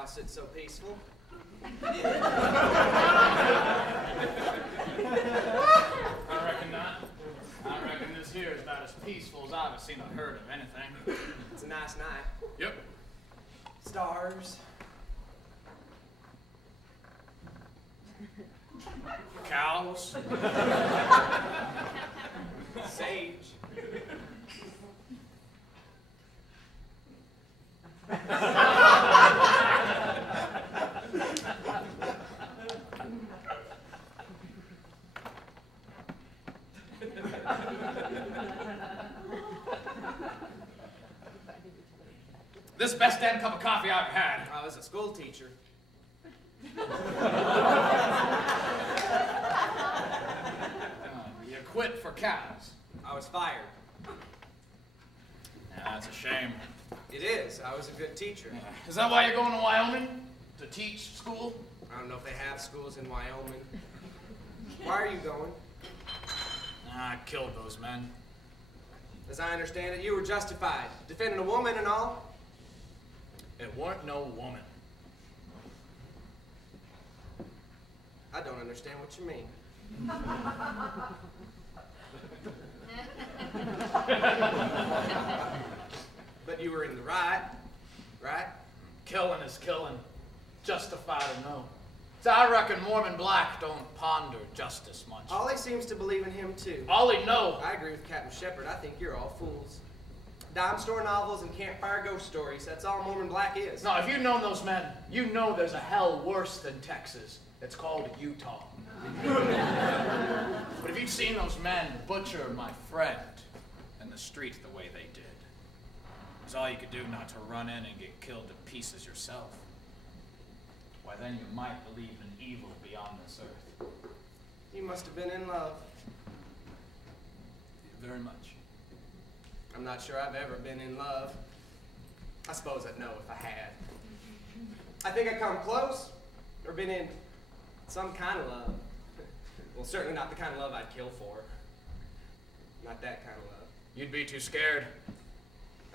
Sit so peaceful. I reckon not. I reckon this here is about as peaceful as I've ever seen or heard of anything. It's a nice night. Yep. Stars. Cows. Sage. This is the best damn cup of coffee I ever had. I was a school teacher. You quit for cows. I was fired. Yeah, that's a shame. It is. I was a good teacher. Is that why you're going to Wyoming? To teach school? I don't know if they have schools in Wyoming. Why are you going? I killed those men. As I understand it, you were justified. Defending a woman and all. It weren't no woman. I don't understand what you mean. But you were in the right? Killing is killing. Justified or no. So I reckon Mormon Black don't ponder justice much. Ollie seems to believe in him too. Ollie, no. I agree with Captain Shepard. I think you're all fools. Dime store novels and campfire ghost stories. That's all Mormon Black is. No, if you've known those men, you know there's a hell worse than Texas. It's called Utah. But if you'd seen those men butcher my friend in the street the way they did, it's all you could do not to run in and get killed to pieces yourself. Why, then you might believe in evil beyond this earth. You must have been in love. Very much. I'm not sure I've ever been in love. I suppose I'd know if I had. I think I come close, or been in some kind of love. Well, certainly not the kind of love I'd kill for. Not that kind of love. You'd be too scared.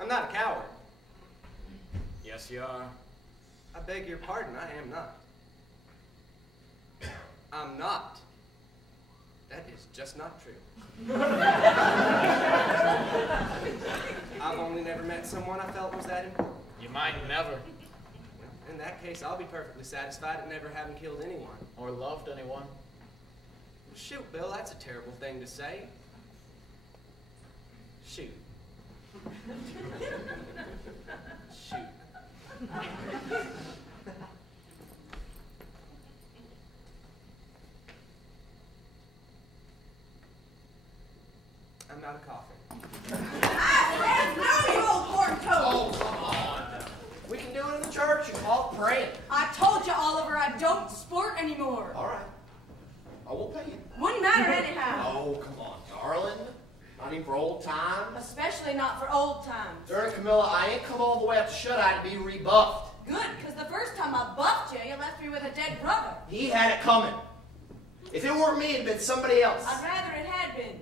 I'm not a coward. Yes, you are. I beg your pardon, I am not. I'm not. That is just not true. I've only never met someone I felt was that important. You might never. In that case, I'll be perfectly satisfied at never having killed anyone. Or loved anyone. Shoot, Bill, that's a terrible thing to say. Shoot. Shoot. I'm not a coffin. No, you old horn toad! Oh, come on. We can do it in the church. You call it praying. I told you, Oliver, I don't sport anymore. All right. I won't pay you. Wouldn't matter anyhow. Oh, come on, darling. Not even for old times. Especially not for old times. Darn, Camilla, I ain't come all the way up to shut-eye to be rebuffed. Good, because the first time I buffed you, you left me with a dead brother. He had it coming. If it weren't me, it'd been somebody else. I'd rather it had been.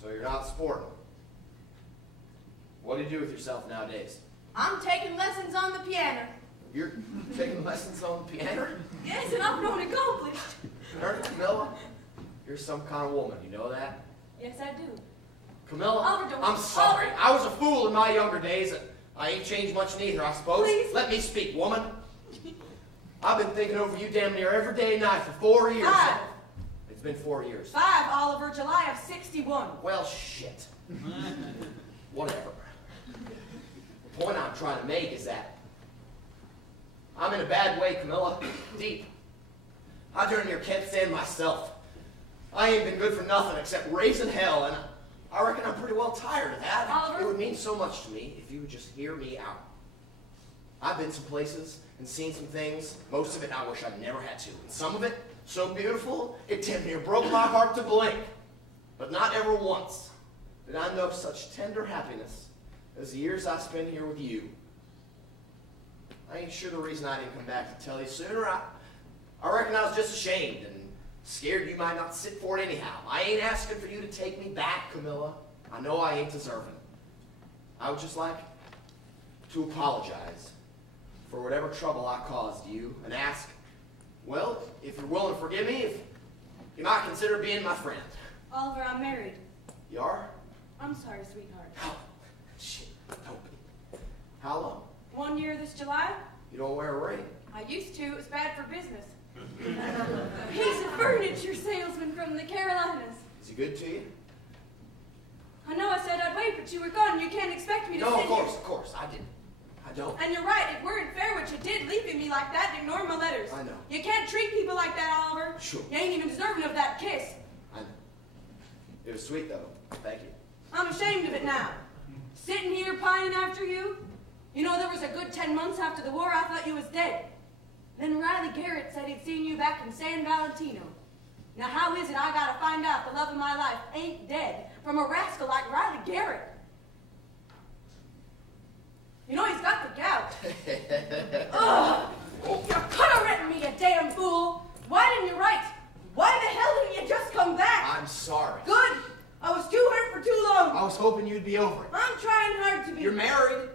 So you're not sporting. What do you do with yourself nowadays? I'm taking lessons on the piano. You're taking lessons on the piano? Yes, and I've grown accomplished. Darn, Camilla, you're some kind of woman. You know that? Yes, I do. Camilla, Oliver, don't- I'm sorry. I was a fool in my younger days, and I ain't changed much neither, I suppose. Please. Let me speak, woman. I've been thinking over you damn near every day and night for 4 years. 5. It's been 4 years. 5, Oliver, July of '61. Well, shit. Whatever. The point I'm trying to make is that I'm in a bad way, Camilla. Deep. I darn near can't stand myself. I ain't been good for nothing except raising hell, and I reckon I'm pretty well tired of that. Oliver? It would mean so much to me if you would just hear me out. I've been some places and seen some things. Most of it I wish I'd never had to. And some of it, so beautiful, it damn near broke my heart to blink. But not ever once did I know such tender happiness as the years I spent here with you. I ain't sure the reason I didn't come back to tell you sooner. I reckon I was just ashamed and scared you might not sit for it anyhow. I ain't asking for you to take me back, Camilla. I know I ain't deserving. I would just like to apologize for whatever trouble I caused you and ask, well, if you're willing to forgive me, if you might consider being my friend. Oliver, I'm married. You are? I'm sorry, sweetheart. Oh, shit, don't be. How long? 1 year this July? You don't wear a ring. I used to. It was bad for business. He's a furniture salesman from the Carolinas. Is he good to you? I know I said I'd wait, but you were gone. You can't expect me to No, sit of course, I didn't. I don't. And you're right, it weren't fair what you did, leaving me like that and ignoring my letters. I know. You can't treat people like that, Oliver. Sure. You ain't even deserving of that kiss. I know. It was sweet, though. Thank you. I'm ashamed of it now. Sitting here pining after you? You know, there was a good 10 months after the war I thought you was dead. Then Riley Garrett said he'd seen you back in San Valentino. Now how is it I gotta find out the love of my life ain't dead from a rascal like Riley Garrett? You know he's got the gout. Ugh! You could have written me, you damn fool! Why didn't you write? Why the hell didn't you just come back? I'm sorry. Good! I was too hurt for too long. I was hoping you'd be over it. I'm trying hard to be. You're married?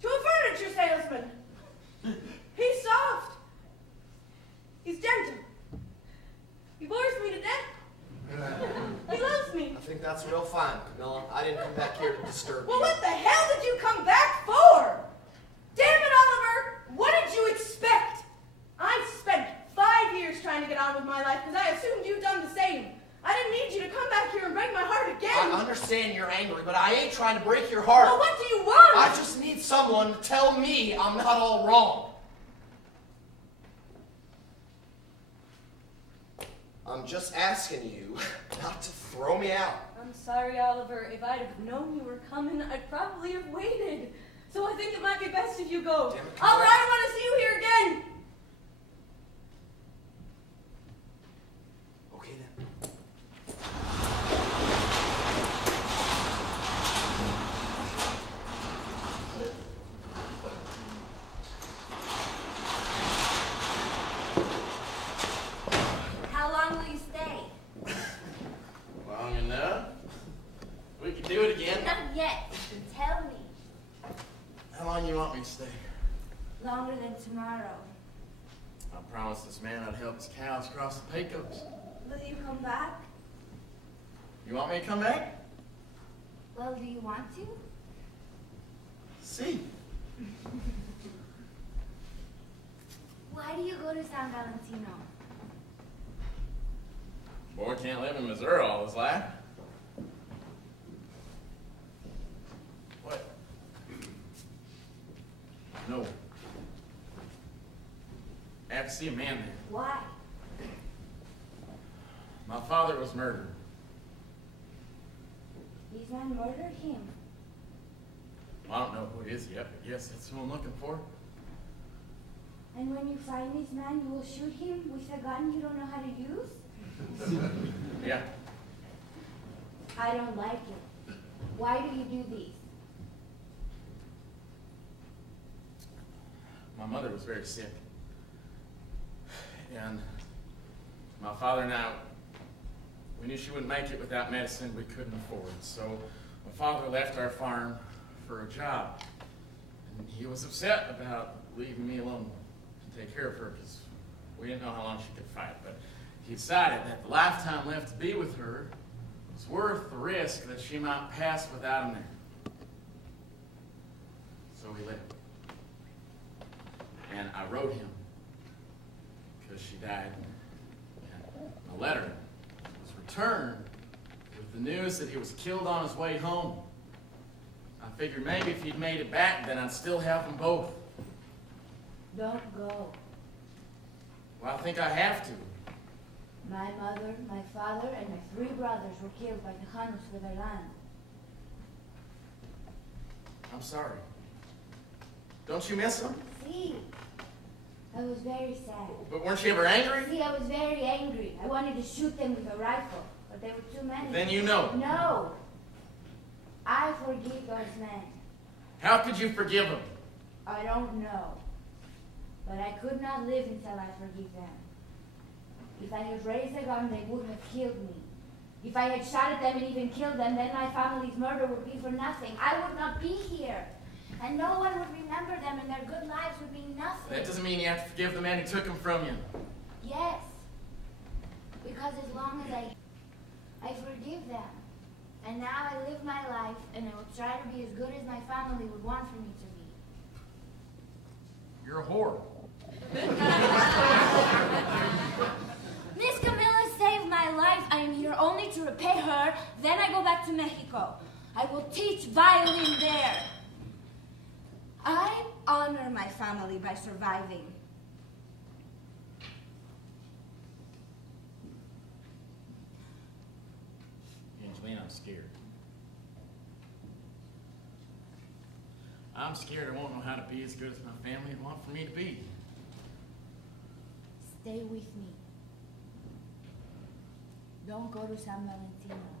To a furniture salesman. He's soft. He's gentle. He bores me to death. He loves me. I think that's real fine, Camilla. I didn't come back here to disturb you. Well, what the hell did you come back for? Damn it, Oliver! What did you expect? I spent 5 years trying to get on with my life because I assumed you'd done the same. I didn't need you to come back here and break my heart again. I understand you're angry, but I ain't trying to break your heart. Well, what do you want? I just need someone to tell me I'm not all wrong. I'm just asking you not to throw me out. I'm sorry, Oliver. If I'd have known you were coming, I'd probably have waited. So I think it might be best if you go. Oliver, I don't want to see you here again. Okay, then. How long will you stay? Long enough. We can do it again. Not yet. Tell me. How long you want me to stay? Longer than tomorrow. I promised this man I'd help his cows cross the Pecos. Will you come back? You want me to come back? Well, do you want to? See. Why do you go to San Valentino? Boy can't live in Missouri all his life. What? No. I have to see a man there. Why? My father was murdered. These men murdered him. I don't know who it is yet, but yes, that's who I'm looking for. And when you find this man, you will shoot him with a gun you don't know how to use? Yeah. I don't like it. Why do you do this? My mother was very sick. And my father and I, we knew she wouldn't make it without medicine we couldn't afford. So my father left our farm for a job. And he was upset about leaving me alone to take care of her because we didn't know how long she could fight. But he decided that the lifetime left to be with her was worth the risk that she might pass without him there. So he left. And I wrote him because she died. And the letter was returned with the news that he was killed on his way home. I figured maybe if he'd made it back, then I'd still have them both. Don't go. Well, I think I have to. My mother, my father, and my 3 brothers were killed by Tejanos for their land. I'm sorry. Don't you miss them? See, I was very sad. But weren't you ever angry? See, I was very angry. I wanted to shoot them with a rifle, but there were too many. Then you know. No. I forgive those men. How could you forgive them? I don't know. But I could not live until I forgive them. If I had raised a gun, they would have killed me. If I had shot at them and even killed them, then my family's murder would be for nothing. I would not be here. And no one would remember them, and their good lives would be nothing. That doesn't mean you have to forgive the man who took them from you. Yes. Because as long as I forgive them. And now I live my life, and I will try to be as good as my family would want for me to be. You're a whore. Miss Camilla saved my life. I am here only to repay her. Then I go back to Mexico. I will teach violin there. I honor my family by surviving. Angelina, I'm scared. I'm scared I won't know how to be as good as my family would want for me to be. Stay with me. Don't go to San Valentino.